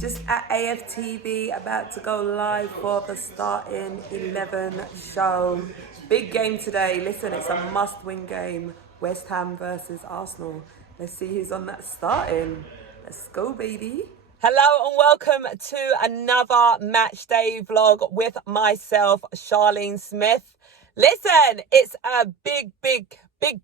Just at AFTV, about to go live for the starting 11 show. Big game today. Listen, it's a must-win game. West Ham versus Arsenal. Let's see who's on that starting. Let's go, baby. Hello and welcome to another Matchday vlog with myself, Charlene Smith. Listen, it's a big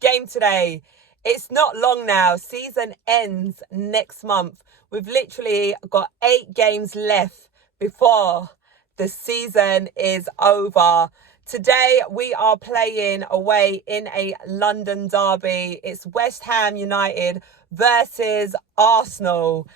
game today. It's not long now. Season ends next month. We've literally got 8 games left before the season is over. Today we are playing away in a London derby. It's West Ham United versus Arsenal.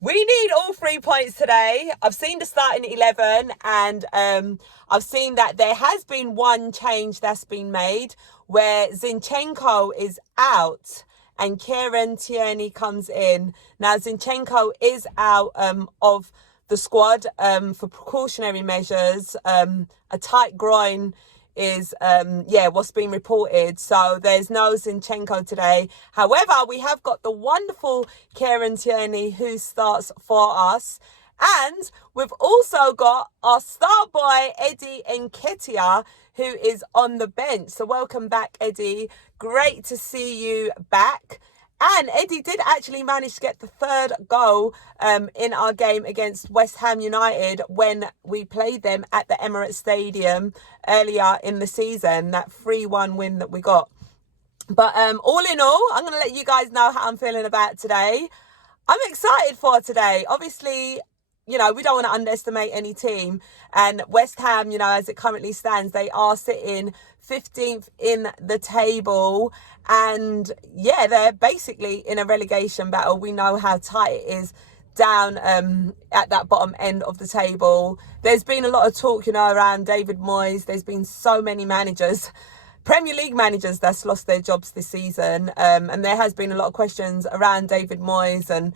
We need all 3 points today. I've seen the starting 11 and I've seen that there has been one change that's been made where Zinchenko is out and Kieran Tierney comes in. Now, Zinchenko is out of the squad for precautionary measures. A tight groin is what's been reported, so there's no Zinchenko today. However, we have got the wonderful Kieran Tierney who starts for us, and we've also got our star boy Eddie Nketiah who is on the bench. So welcome back, Eddie. Great to see you back. And Eddie did actually manage to get the 3rd goal in our game against West Ham United when we played them at the Emirates Stadium earlier in the season, that 3-1 win that we got. But all in all, I'm going to let you guys know how I'm feeling about today. I'm excited for today. Obviously, you know, we don't want to underestimate any team. And West Ham, you know, as it currently stands, they are sitting 15th in the table. And yeah, they're basically in a relegation battle. We know how tight it is down at that bottom end of the table. There's been a lot of talk, you know, around David Moyes. There's been so many managers, Premier League managers, that's lost their jobs this season. And there has been a lot of questions around David Moyes and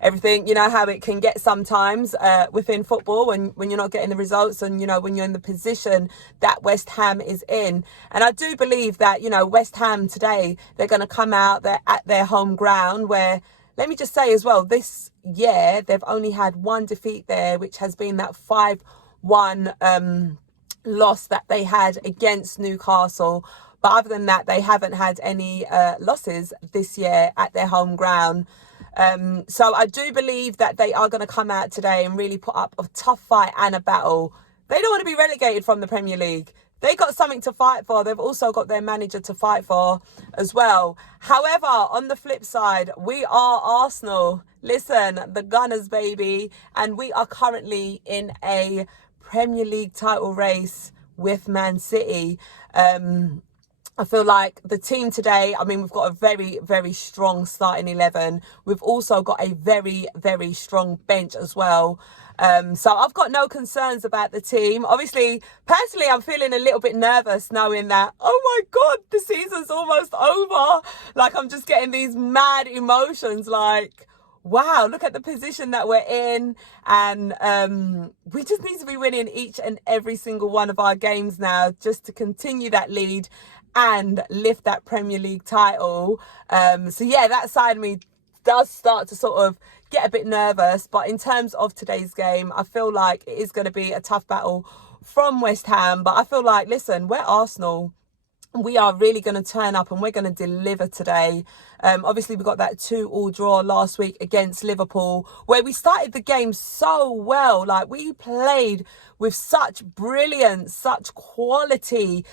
everything, you know, how it can get sometimes within football when you're not getting the results and, you know, when you're in the position that West Ham is in. And I do believe that, you know, West Ham today, they're going to come out there at their home ground where, let me just say as well, this year they've only had one defeat there, which has been that 5-1 loss that they had against Newcastle. But other than that, they haven't had any losses this year at their home ground. So I do believe that they are going to come out today and really put up a tough fight and a battle. They don't want to be relegated from the Premier League. They got something to fight for. They've also got their manager to fight for as well. However, on the flip side, we are Arsenal. Listen, the Gunners, baby. And we are currently in a Premier League title race with Man City. I feel like the team today, I mean, we've got a very strong starting 11. We've also got a very strong bench as well. So I've got no concerns about the team. Obviously, personally, I'm feeling a little bit nervous knowing that, oh my God, the season's almost over. Like, I'm just getting these mad emotions like, wow, look at the position that we're in. And we just need to be winning each and every single one of our games now just to continue that lead and lift that Premier League title. So yeah, that side of me does start to sort of get a bit nervous. But in terms of today's game, I feel like it is going to be a tough battle from West Ham. But I feel like, listen, we're Arsenal. We are really going to turn up and we're going to deliver today. Obviously, we got that 2-2 draw last week against Liverpool, where we started the game so well. Like, we played with such brilliance, such quality,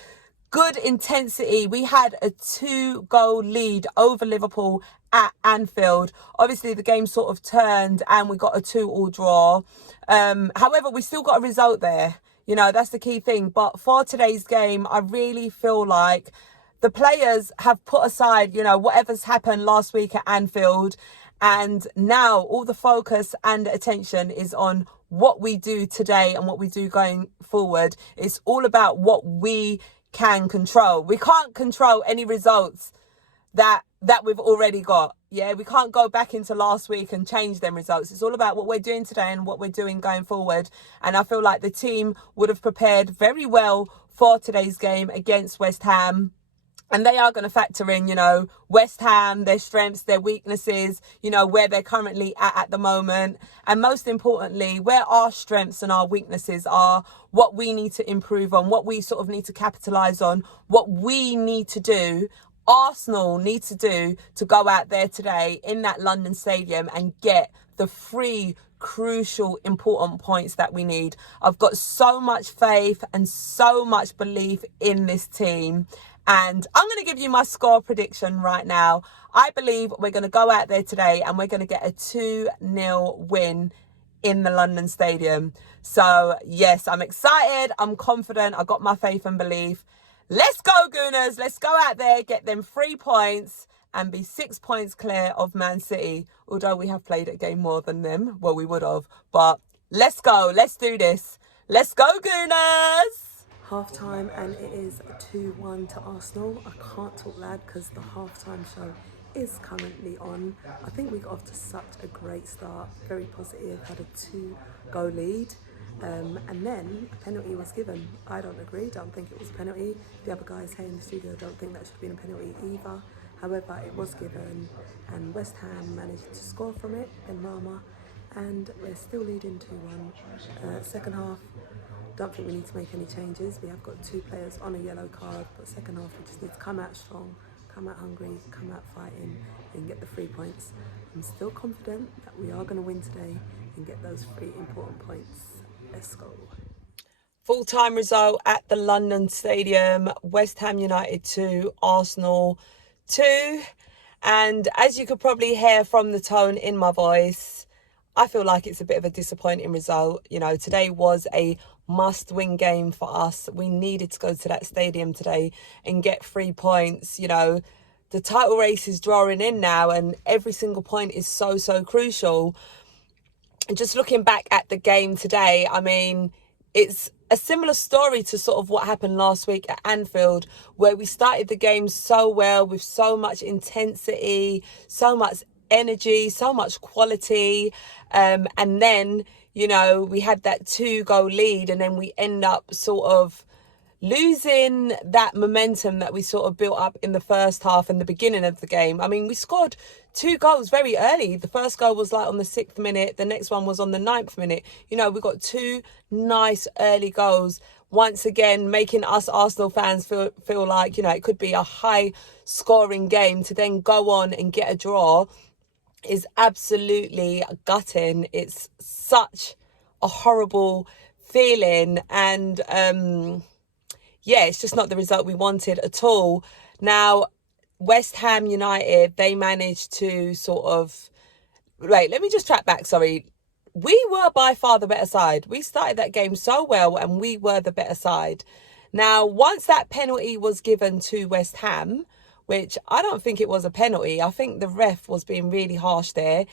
good intensity. We had a 2-goal lead over Liverpool at Anfield. Obviously, the game sort of turned and we got a 2-2 draw. However, we still got a result there. You know, that's the key thing. But for today's game, I really feel like the players have put aside, you know, whatever's happened last week at Anfield. And now all the focus and attention is on what we do today and what we do going forward. It's all about what we can control. We can't control any results that we've already got. Yeah, we can't go back into last week and change them results. It's all about what we're doing today and what we're doing going forward. And I feel like the team would have prepared very well for today's game against West Ham. And they are going to factor in, West Ham, their strengths, their weaknesses, where they're currently at the moment. And most importantly, where our strengths and our weaknesses are, what we need to improve on, what we sort of need to capitalise on, what we need to do, Arsenal need to do to go out there today in that London stadium and get the three crucial, important points that we need. I've got so much faith and so much belief in this team. And I'm going to give you my score prediction right now. I believe we're going to go out there today and we're going to get a 2-0 win in the London Stadium. So, yes, I'm excited. I'm confident. I've got my faith and belief. Let's go, Gooners. Let's go out there, get them 3 points and be 6 points clear of Man City. Although we have played a game more than them. Well, we would have. But let's go. Let's do this. Let's go, Gooners. Half-time, and it is 2-1 to Arsenal. I can't talk loud because the half-time show is currently on. I think we got off to such a great start, very positive, had a 2-goal lead, and then a penalty was given. I don't agree, don't think it was a penalty. The other guys here in the studio don't think that should have been a penalty either. However, it was given, and West Ham managed to score from it, Ben Rama, and we're still leading 2-1. Second half, don't think we need to make any changes. We have got 2 players on a yellow card, but second half we just need to come out strong, come out hungry, come out fighting and get the 3 points. I'm still confident that we are going to win today and get those 3 important points. Let's go. Full-time result at the London Stadium. West Ham United 2, Arsenal 2. And as you could probably hear from the tone in my voice, I feel like it's a bit of a disappointing result. Today was a must-win game for us. We needed to go to that stadium today and get 3 points. The title race is drawing in now and every single point is so, so crucial. And just looking back at the game today, I mean, it's a similar story to sort of what happened last week at Anfield, where we started the game so well with so much intensity, so much energy, so much quality, and then we had that 2-goal lead and then we end up sort of losing that momentum that we sort of built up in the first half and the beginning of the game. I mean, we scored 2 goals very early. The first goal was like on the 6th minute. The next one was on the 9th minute. We got 2 nice early goals. Once again, making us Arsenal fans feel like, it could be a high scoring game. To then go on and get a draw is absolutely gutting. It's such a horrible feeling, and it's just not the result we wanted at all. Now, West Ham United, they managed to let me just track back, sorry. We were by far the better side. We started that game so well and we were the better side. Now, once that penalty was given to West Ham, which I don't think it was a penalty. I think the ref was being really harsh there.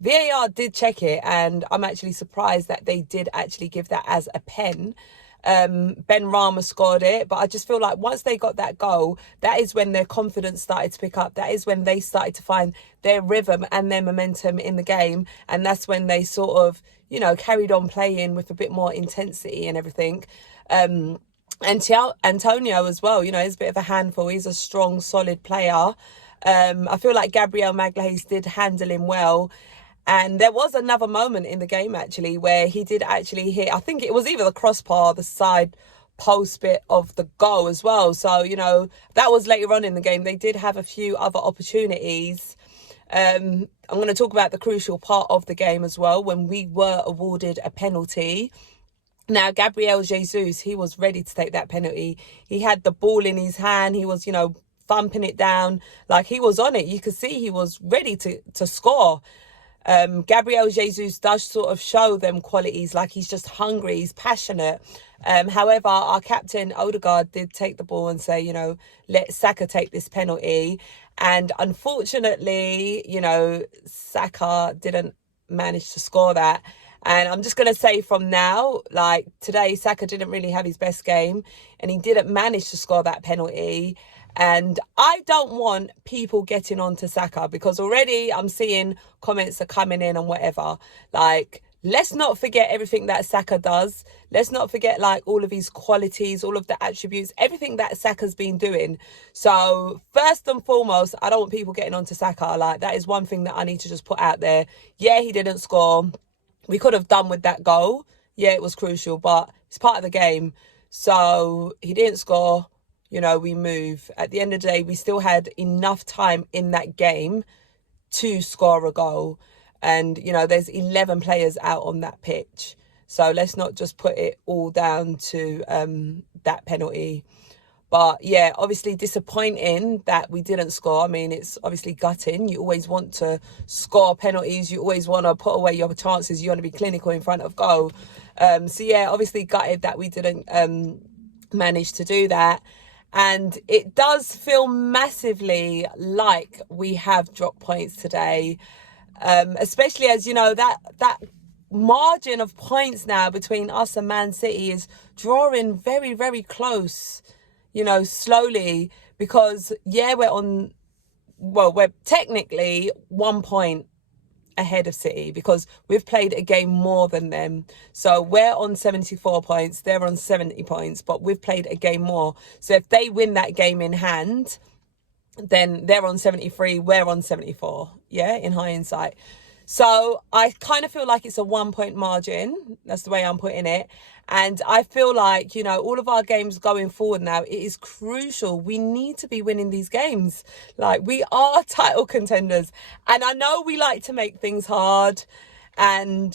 VAR did check it, and I'm actually surprised that they did actually give that as a pen. Ben Rama scored it, but I just feel like once they got that goal, that is when their confidence started to pick up. That is when they started to find their rhythm and their momentum in the game. And that's when they sort of, carried on playing with a bit more intensity and everything. And Antonio as well, he's a bit of a handful. He's a strong, solid player. I feel like Gabriel Magalhaes did handle him well. And there was another moment in the game, actually, where he did actually hit, I think it was either the crossbar or the side post bit of the goal as well. So, that was later on in the game. They did have a few other opportunities. I'm going to talk about the crucial part of the game as well, when we were awarded a penalty. Now, Gabriel Jesus, he was ready to take that penalty. He had the ball in his hand. He was, thumping it down. Like, he was on it. You could see he was ready to score. Gabriel Jesus does sort of show them qualities, like he's just hungry, he's passionate. However, our captain Odegaard did take the ball and say, let Saka take this penalty. And unfortunately, Saka didn't manage to score that. And I'm just going to say from now, like today, Saka didn't really have his best game and he didn't manage to score that penalty. And I don't want people getting on to Saka, because already I'm seeing comments are coming in and whatever. Like, let's not forget everything that Saka does. Let's not forget like all of his qualities, all of the attributes, everything that Saka's been doing. So first and foremost, I don't want people getting onto Saka. Like, that is one thing that I need to just put out there. Yeah, he didn't score. We could have done with that goal. Yeah, it was crucial, but it's part of the game. So he didn't score. You know, we move. At the end of the day, we still had enough time in that game to score a goal. And, you know, there's 11 players out on that pitch. So let's not just put it all down to that penalty. But yeah, obviously disappointing that we didn't score. I mean, it's obviously gutting. You always want to score penalties. You always want to put away your chances. You want to be clinical in front of goal. So yeah, obviously gutted that we didn't manage to do that. And it does feel massively like we have dropped points today. Especially as, you know, that margin of points now between us and Man City is drawing very, very close, you know, slowly. Because, yeah, we're technically 1 point ahead of City because we've played a game more than them. So we're on 74 points, they're on 70 points, but we've played a game more. So if they win that game in hand, then they're on 73, we're on 74, yeah, in hindsight. So I kind of feel like it's a 1 point margin. That's the way I'm putting it. And I feel like, you know, all of our games going forward now, it is crucial. We need to be winning these games. Like, we are title contenders. And I know we like to make things hard. And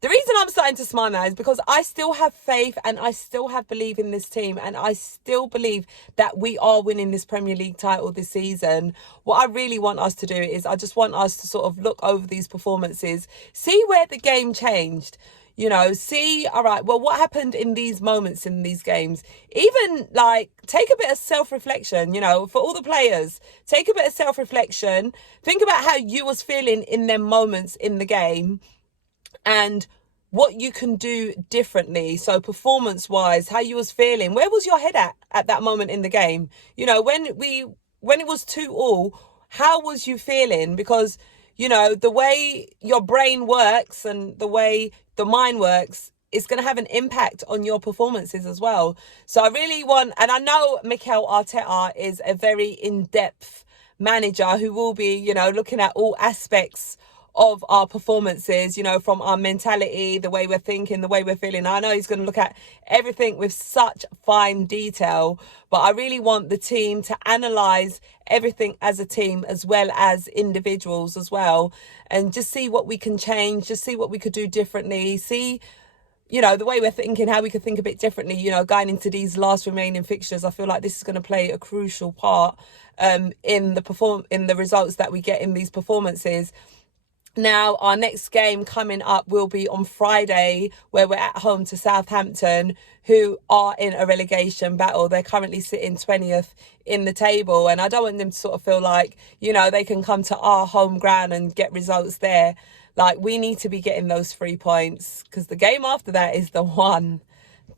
the reason I'm starting to smile now is because I still have faith and I still have belief in this team, and I still believe that we are winning this Premier League title this season. What I really want us to do is I just want us to sort of look over these performances, see where the game changed. You know, see, all right, well, what happened in these moments in these games? Even, like, take a bit of self-reflection, you know, for all the players. Take a bit of self-reflection. Think about how you was feeling in them moments in the game and what you can do differently. So performance-wise, how you was feeling. Where was your head at that moment in the game? You know, when it was 2-2, how was you feeling? Because, you know, the way your brain works and the way the mind works is going to have an impact on your performances as well. So I really want, and I know Mikel Arteta is a very in-depth manager who will be, you know, looking at all aspects of our performances, you know, from our mentality, the way we're thinking, the way we're feeling. I know he's going to look at everything with such fine detail, but I really want the team to analyse everything as a team as well as individuals as well, and just see what we can change, just see what we could do differently, see, you know, the way we're thinking, how we could think a bit differently, you know, going into these last remaining fixtures. I feel like this is going to play a crucial part in the results that we get in these performances. Now, our next game coming up will be on Friday, where we're at home to Southampton, who are in a relegation battle. They're currently sitting 20th in the table, and I don't want them to sort of feel like, you know, they can come to our home ground and get results there. Like, we need to be getting those 3 points, because the game after that is the one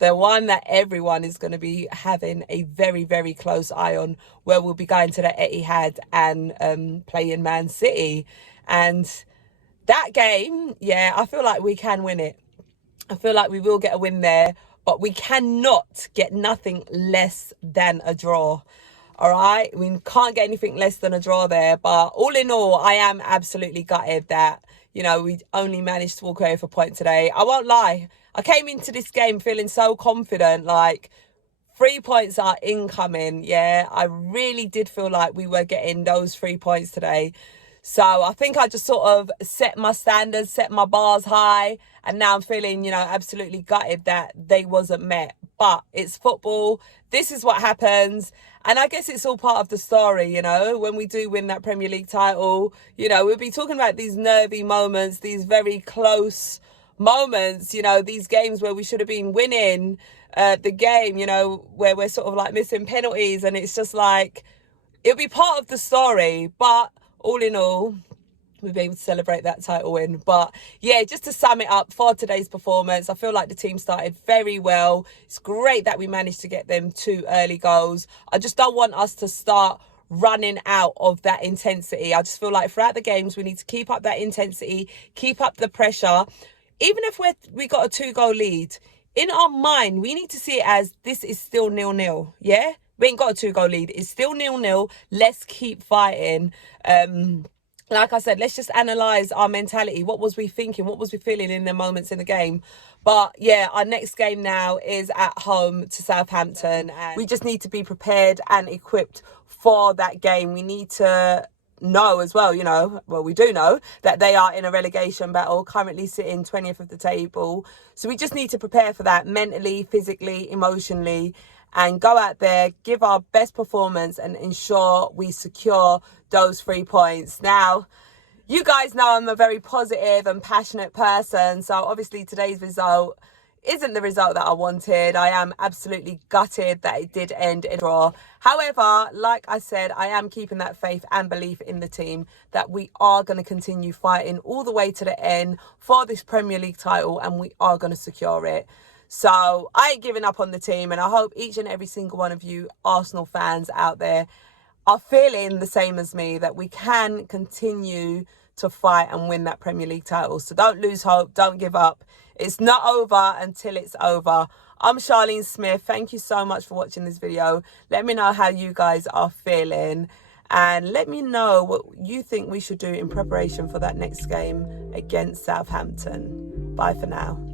that everyone is going to be having a very, very close eye on, where we'll be going to the Etihad and playing Man City. And that game, yeah, I feel like we can win it. I feel like we will get a win there, but we cannot get nothing less than a draw. All right, we can't get anything less than a draw there. But all in all, I am absolutely gutted that, you know, we only managed to walk away with a point today. I won't lie. I came into this game feeling so confident, like 3 points are incoming. Yeah, I really did feel like we were getting those 3 points today. So I think I just sort of set my standards, set my bars high, and now I'm feeling, you know, absolutely gutted that they wasn't met. But it's football. This is what happens. And I guess it's all part of the story, you know, when we do win that Premier League title. You know, we'll be talking about these nervy moments, these very close moments, you know, these games where we should have been winning the game, you know, where we're sort of like missing penalties. And it's just like, it'll be part of the story. But all in all, we'll be able to celebrate that title win. But yeah, just to sum it up for today's performance, I feel like the team started very well. It's great that we managed to get them 2 early goals. I just don't want us to start running out of that intensity. I just feel like throughout the games, we need to keep up that intensity, keep up the pressure. even if we got a 2-goal lead, in our mind, we need to see it as this is still 0-0, yeah? We ain't got a 2-goal lead. It's still 0-0. Let's keep fighting. Like I said, let's just analyse our mentality. What was we thinking? What was we feeling in the moments in the game? But yeah, our next game now is at home to Southampton. And we just need to be prepared and equipped for that game. We need to know as well, we do know that they are in a relegation battle, currently sitting 20th of the table. So we just need to prepare for that mentally, physically, emotionally, and go out there, give our best performance and ensure we secure those 3 points. Now, you guys know I'm a very positive and passionate person. So obviously today's result isn't the result that I wanted. I am absolutely gutted that it did end in a draw. However, like I said, I am keeping that faith and belief in the team that we are going to continue fighting all the way to the end for this Premier League title, and we are going to secure it. So I ain't giving up on the team, and I hope each and every single one of you Arsenal fans out there are feeling the same as me, that we can continue to fight and win that Premier League title. So don't lose hope, don't give up. It's not over until it's over. I'm Charlene Smith. Thank you so much for watching this video. Let me know how you guys are feeling, and let me know what you think we should do in preparation for that next game against Southampton. Bye for now.